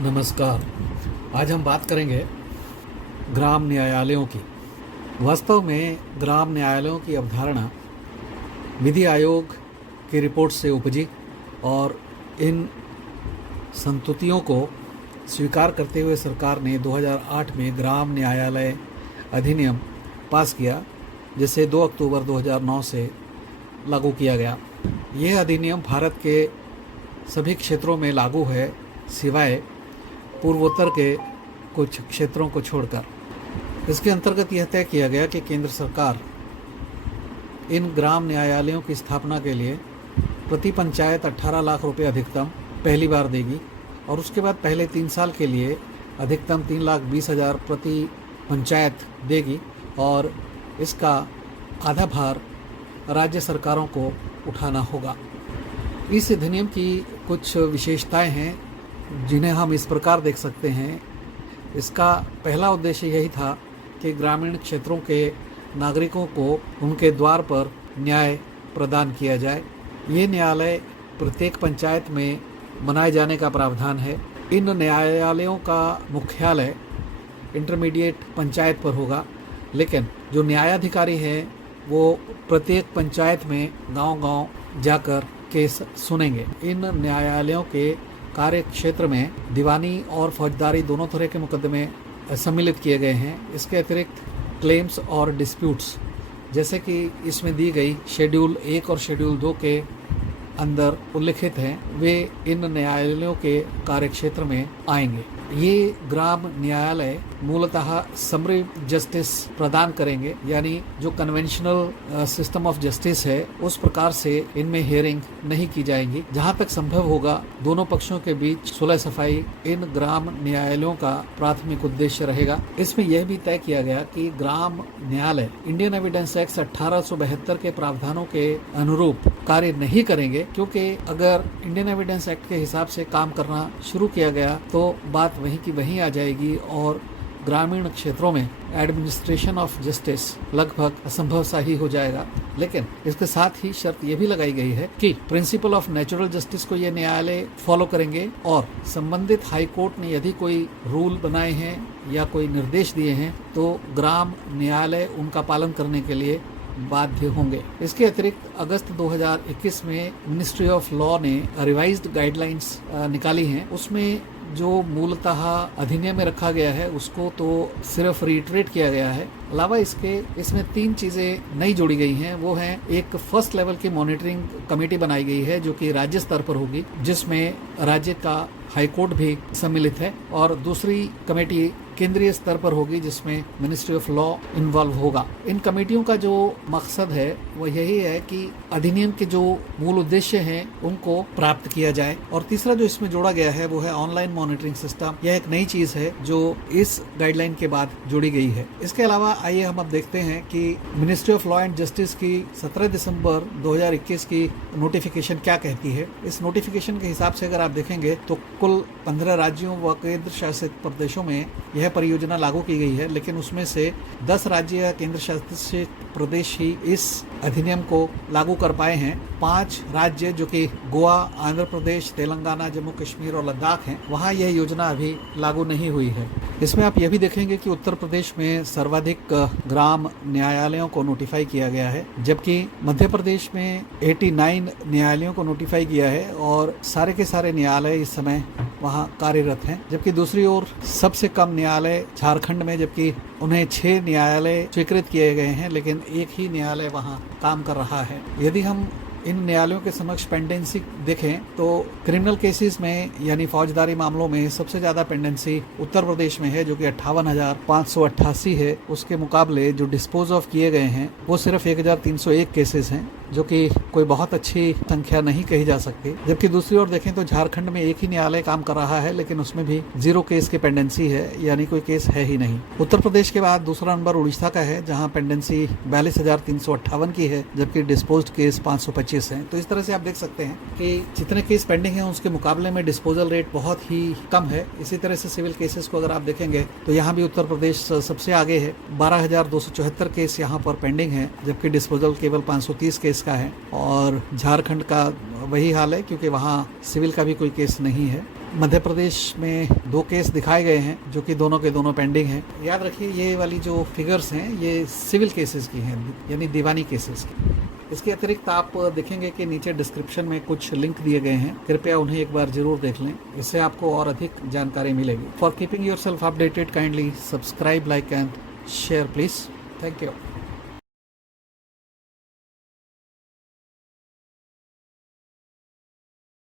नमस्कार। आज हम बात करेंगे ग्राम न्यायालयों की। वास्तव में ग्राम न्यायालयों की अवधारणा विधि आयोग की रिपोर्ट से उपजी और इन संतुतियों को स्वीकार करते हुए सरकार ने 2008 में ग्राम न्यायालय अधिनियम पास किया, जिसे 2 अक्टूबर 2009 से लागू किया गया। यह अधिनियम भारत के सभी क्षेत्रों में लागू है, सिवाय पूर्वोत्तर के कुछ क्षेत्रों को छोड़कर। इसके अंतर्गत यह तय किया गया कि केंद्र सरकार इन ग्राम न्यायालयों की स्थापना के लिए प्रति पंचायत 18 लाख रुपए अधिकतम पहली बार देगी और उसके बाद पहले 3 साल के लिए अधिकतम 3,20,000 प्रति पंचायत देगी और इसका आधा भार राज्य सरकारों को उठाना होगा। इस अधिनियम की कुछ विशेषताएं हैं जिन्हें हम इस प्रकार देख सकते हैं। इसका पहला उद्देश्य यही था कि ग्रामीण क्षेत्रों के नागरिकों को उनके द्वार पर न्याय प्रदान किया जाए। ये न्यायालय प्रत्येक पंचायत में बनाए जाने का प्रावधान है। इन न्यायालयों का मुख्यालय इंटरमीडिएट पंचायत पर होगा, लेकिन जो न्यायाधिकारी हैं वो प्रत्येक पंचायत में गांव-गांव जाकर केस सुनेंगे। इन न्यायालयों के कार्य क्षेत्र में दीवानी और फौजदारी दोनों तरह के मुकदमे सम्मिलित किए गए हैं। इसके अतिरिक्त क्लेम्स और डिस्प्यूट्स, जैसे कि इसमें दी गई शेड्यूल 1 और शेड्यूल 2 के अंदर उल्लिखित हैं, वे इन न्यायालयों के कार्यक्षेत्र में आएंगे। ये ग्राम न्यायालय मूलतः समरी जस्टिस प्रदान करेंगे, यानी जो कन्वेंशनल सिस्टम ऑफ जस्टिस है उस प्रकार से इनमें हियरिंग नहीं की जाएंगी। जहां तक संभव होगा दोनों पक्षों के बीच सुलह सफाई इन ग्राम न्यायालयों का प्राथमिक उद्देश्य रहेगा। इसमें यह भी तय किया गया कि ग्राम न्यायालय इंडियन एविडेंस एक्ट 1872 के प्रावधानों के अनुरूप कार्य नहीं करेंगे, क्योंकि अगर इंडियन एविडेंस एक्ट के हिसाब से काम करना शुरू किया गया तो बात वहीं की वहीं आ जाएगी और ग्रामीण क्षेत्रों में एडमिनिस्ट्रेशन ऑफ जस्टिस लगभग असंभव सा ही हो जाएगा। लेकिन इसके साथ ही शर्त यह भी लगाई गई है कि प्रिंसिपल ऑफ नेचुरल जस्टिस को ये न्यायालय फॉलो करेंगे और संबंधित हाई कोर्ट ने यदि कोई रूल बनाए हैं या कोई निर्देश दिए हैं तो ग्राम न्यायालय उनका पालन करने के लिए बाध्य होंगे। इसके अतिरिक्त अगस्त 2021 में मिनिस्ट्री ऑफ लॉ ने रिवाइज्ड गाइडलाइंस निकाली हैं। उसमें जो मूलतः अधिनियम में रखा गया है उसको तो सिर्फ रिट्रेट किया गया है। अलावा इसमें 3 चीजें नई जोड़ी गई हैं। वो है, एक फर्स्ट लेवल की मॉनिटरिंग कमेटी बनाई गई है जो कि राज्य स्तर पर होगी, जिसमें राज्य का हाई कोर्ट भी सम्मिलित है, और दूसरी कमेटी केंद्रीय स्तर पर होगी जिसमें मिनिस्ट्री ऑफ लॉ इन्वॉल्व होगा। इन कमेटियों का जो मकसद है वो यही है कि अधिनियम के जो मूल उद्देश्य हैं उनको प्राप्त किया जाए। और तीसरा जो इसमें जोड़ा गया है वो है ऑनलाइन मॉनिटरिंग सिस्टम। यह एक नई चीज है जो इस गाइडलाइन के बाद जोड़ी गई है। इसके अलावा आइए हम अब देखते हैं कि ministry of law and justice की 17 दिसंबर 2021 की नोटिफिकेशन क्या कहती है। इस नोटिफिकेशन के हिसाब से अगर आप देखेंगे तो कुल 15 राज्यों व केंद्र शासित प्रदेशों में यह परियोजना लागू की गई है, लेकिन उसमें से 10 राज्य या केंद्र शासित प्रदेश ही इस अधिनियम को लागू कर पाए हैं। 5 राज्य जो कि गोवा, आंध्र प्रदेश, तेलंगाना, जम्मू कश्मीर और लद्दाख हैं, वहाँ यह योजना अभी लागू नहीं हुई है। इसमें आप यह भी देखेंगे कि उत्तर प्रदेश में सर्वाधिक ग्राम न्यायालयों को नोटिफाई किया गया है, जबकि मध्य प्रदेश में 89 न्यायालयों को नोटिफाई किया है और सारे के सारे न्यायालय इस समय वहाँ कार्यरत हैं। जबकि दूसरी ओर सबसे कम न्यायालय झारखंड में, जबकि उन्हें 6 न्यायालय स्वीकृत किए गए हैं, लेकिन एक ही न्यायालय वहाँ काम कर रहा है। यदि हम इन न्यायालयों के समक्ष पेंडेंसी देखें तो क्रिमिनल केसेस में यानी फौजदारी मामलों में सबसे ज्यादा पेंडेंसी उत्तर प्रदेश में है जो कि 58,588 है। उसके मुकाबले जो डिस्पोज ऑफ किए गए हैं वो सिर्फ 1,301 केसेस हैं, जो कि कोई बहुत अच्छी संख्या नहीं कही जा सकती। जबकि दूसरी ओर देखें तो झारखंड में एक ही न्यायालय काम कर रहा है, लेकिन उसमें भी 0 केस की पेंडेंसी है, यानी कोई केस है ही नहीं। उत्तर प्रदेश के बाद दूसरा नंबर उड़ीसा का है, जहां पेंडेंसी 42,358 की है, जबकि डिस्पोज्ड केस 525 हैं। तो इस तरह से आप देख सकते हैं कि जितने केस पेंडिंग हैं उसके मुकाबले में डिस्पोजल रेट बहुत ही कम है। इसी तरह से सिविल केसेस को अगर आप देखेंगे तो यहाँ भी उत्तर प्रदेश सबसे आगे है। 12,274 केस यहाँ पर पेंडिंग है, जबकि डिस्पोजल केवल 530 केस का है। और झारखंड का वही हाल है, क्योंकि वहाँ सिविल का भी कोई केस नहीं है। मध्य प्रदेश में 2 केस दिखाए गए हैं जो कि दोनों के दोनों पेंडिंग हैं। याद रखिए ये वाली जो फिगर्स हैं ये सिविल केसेस की हैं, यानी दीवानी केसेस की। इसके अतिरिक्त आप देखेंगे कि नीचे डिस्क्रिप्शन में कुछ लिंक दिए गए हैं, कृपया उन्हें एक बार जरूर देख लें, इससे आपको और अधिक जानकारी मिलेगी। For keeping yourself updated kindly subscribe, like and share please. Thank you.